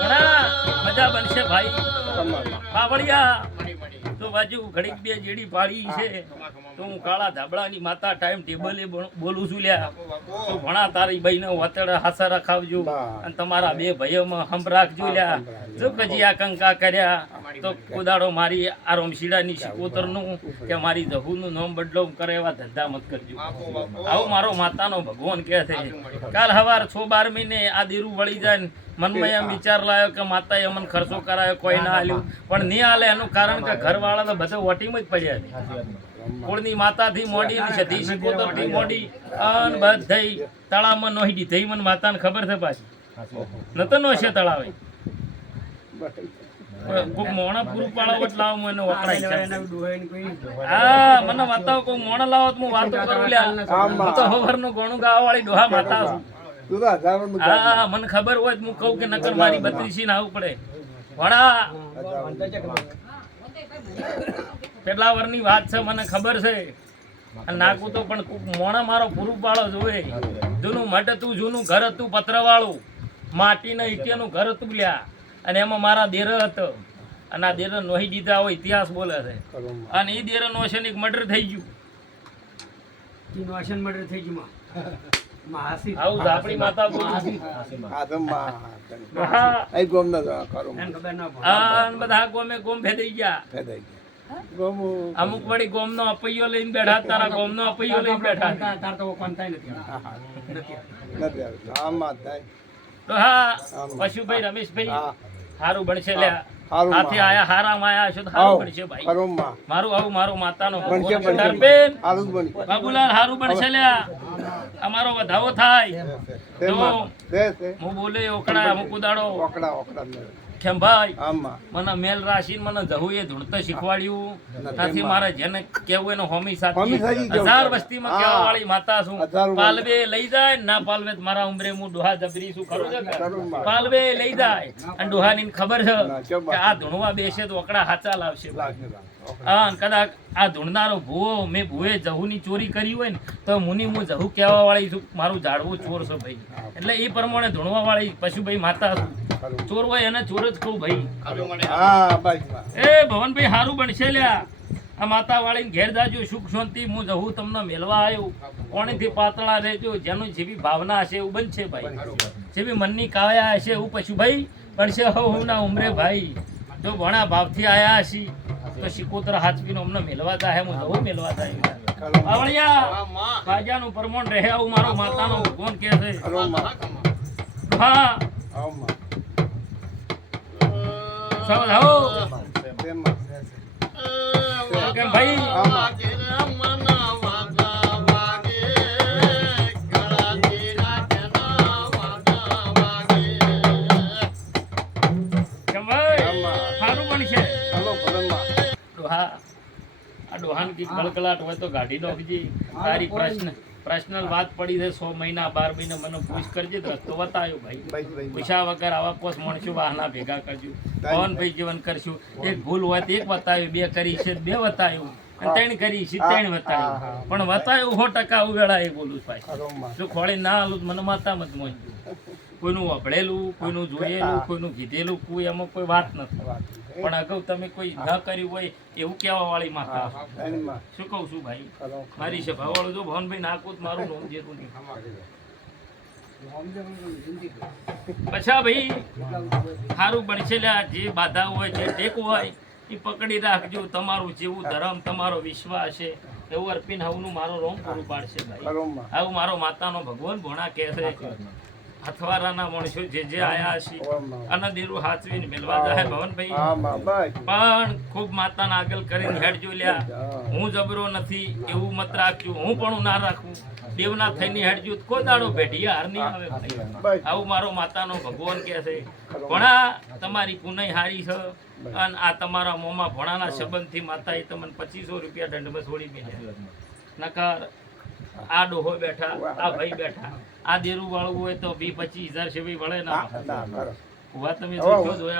ઘણા મજા બનશે ભાઈ. બાવળિયા. તો બાજુ ઘડીક બે જેડી પાડી છે. તો હું કાળા ધાબળાની માતા ટાઈમ ટેબલે બોલ- બોલું છું લ્યા. તો ભણા તારી ભાઈને વતડ હાસા રખાવજો. અને તમારા બે ભાઈઓમાં હમ રાખજો લ્યા. જો આ કંકા કર્યા. તો કોદાડો મારી આ રોમશીડાની શિકોતરનું કે મારી જહુનું નામ બદલો કરે એવા ધંધા મત કરજો. આવું મારો માતાનો ભગવાન કહે છે. કાલ હવાર છો બાર મહિને આ દીરું વળી જાય ને મનમાં એમ વિચાર લાયો કે માતાએ અમને ખર્ચો કરાયો, કોઈ ના આલ્યું. પણ નહીં હાલે એનું કારણ કે ઘરવાળા તો બધે વટીમાં જ પડ્યા છે. કુળની માતાથી મોડી અને સતી શિકોતરથી મોડી અન બધઈ તળાવમાં નોહી દીધી મને માતાને ખબર છે પાછી. નતો નો છે તળાવે. કોક મોણા પૂરું પાડો એટલે લાવો મને વપરાય છે હા મને બતાવો કોઈ મોણા લાવો તો હું વાતો કરું લ્યા. હું તો હવારનું ગોણું ગાવા વાળી ડોહા માતા છું. હા મને ખબર હોય હું કહું કે નકર મારી બત્રીસી ના આવવું પડે. વડા. કેટલા વર્ષની વાત છે મને ખબર છે. અને નાખું તો પણ મોણા મારો પૂરું પાડો જોવે. જૂનું મઢ હતું જૂનું ઘર હતું પતરવાળું. માટીના ઈટિયાનું ઘર હતું લ્યા. અને એમાં મારા દેર હતો. અને આ દેર નોહી દીધા હોય ઇતિહાસ બોલે છે. અને એ દેર નો છે ને એક મર્ડર થઈ ગયું આવું તો આપણી માતા બોલે. આ તો માં. હા. અહીં ગોમના જણા કરુણમાં. અને બધા ગોમે ગોમ ભેદાઈ ગયા. ગયા. અમુક વળી ગોમનો અપૈયો લઈને બેઠા તારા ગોમનો અપૈયો લઈને બેઠા. હા, હા. નથી. આવતું. આમાં થાય. તો હા પશુભાઈ રમેશભાઈ. હારું બનશે. હારું આયા હારામ આયા છો હારું બનશે ભાઈ. કરુણમાં. મારું આવું મારું માતાનો બનશે, બનશે. હારું જ બાબુલાલ હારું બનશે લ્યા અમારો વધાવો થાય. તો. હું બોલે ઓકડા હું કુદાડો ઓકડા ઓકડા ને. ખેમભાઈ મને મેલ રાશિ મને જવું એ ધૂણતો શીખવાડ્યું ત્યાંથી મારે જેને કેવું એનો હોમી કેવું હજાર. વસ્તીમાં. કેવા વાળી માતા છું પાલવે લઈ જાય ના પાલવે મારા ઉમરે હું ડોહા જબરી છું ખરું છે? પાલવે લઈ જાય અને ડોહાની ખબર છે કે આ ધૂણવા બેસે તો ઓકડા હાચા લાવશે. હા કદાચ આ ધૂણનારો ભૂવો મેં ભૂએ જહુની ચોરી કરી હોય ને તો મુનિ હું જહુ કહેવા વાળી છું. મારું ઝાડવું ચોર છો ભાઈ. એટલે એ પ્રમાણે ધૂણવા વાળી પશુભાઈ માતા છું. ચોર હોય એને ચોર જ કહું ભાઈ. એ ભવનભાઈ સારું બનશે લ્યા. આ માતા વાળીને ઘેર જાજો સુખ શાંતિ હું જહું તમને મેળવા આવ્યો. કોણીથી પાતળા રહેજો જેનું જેવી ભાવના હશે એવું બનશે ભાઈ. જેવી મનની કાયા હશે એવું પશુ ભાઈ બનશે. હો હું ના ઉમરે ભાઈ. જો ઘણા ભાવથી આયા હશી. તો શિકોતર હાચવીનો અમને મેળવા હે હું જવું મેલવા જાય ખરું. આવળિયા રાજાનું પરમોણ રહે આવું મારો માતાનો ભગવાન કે છે. હા. આમાં. સૌ હો તેમાં. કેમ ભાઈ? ડોહા આ ડોહાન કી કલકલાટ હોય તો ગાડી નાખજી તારી પ્રશ્ન પર્સનલ વાત પડી છે સો મહિના બાર મહિના મને પૂછ કરજે તો રસ્તો બતાવ્યો ભાઈ. ભાઈ, ભાઈ. વગર આવા પોસ માણસો વાહના ભેગા કરજો. પવનભાઈ જીવન કરશું? એક ભૂલ હોય તો એક બતાવ્યું બે કરી છે બે બતાવ્યું. અને ત્રણ કરી છે ત્રણ બતાવ્યું. પણ બતાવ્યું સો ટકા ઉવેળા એ બોલું ભાઈ. જો ખોળી ના આલું મને માતા મત મોજ કોઈનું વભળેલું કોઈનું જોયેલું કોઈનું કીધેલું કોઈ એમાં કોઈ વાત નથી. પણ અગાઉ તમે કોઈ ન કર્યું હોય એવું કહેવા વાળી માતા શું કહું છું ભાઈ? મારી સભા વાળો જો ભવનભાઈ નાખું મારું નોમ જેતું નહીં પછા ભાઈ સારું બનશે લ્યા. જે બાધા હોય જે ટેક હોય એ પકડી રાખજો. તમારું જેવું ધર્મ તમારો વિશ્વાસ છે. એવું અર્પિન હવનું મારો રોમ પૂરું પાડશે ભાઈ. આવું મારો માતાનો ભગવાન ભોણા કહે છે હથવારાના માણસો જે જે આયા છે. અને દેરું હાચવીને મેલવા જાય ભવનભાઈ પણ ખૂબ માતાના આગળ કરીને હેડજો લ્યા. હું. જબરો નથી એવું મત રાખ્યું હું પણ ના રાખું. દેવના થઈને હેડજો. કોઈ દાડો ભેટી હાર નહીં આવે આવું મારો માતાનો ભગવાન કે છે. ભણા તમારી પુનઈ હારી છે. અને આ તમારા મોંમાં ભણાના સંબંધથી માતાએ તમને પચીસો રૂપિયા દંડમાં છોડી મેલ્યા નકર આ ડોહો બેઠા આ ભાઈ બેઠા. આ દેરું વાળું હોય તો વી પચીસ હજાર છે વળે ના. વાત તમે જોયા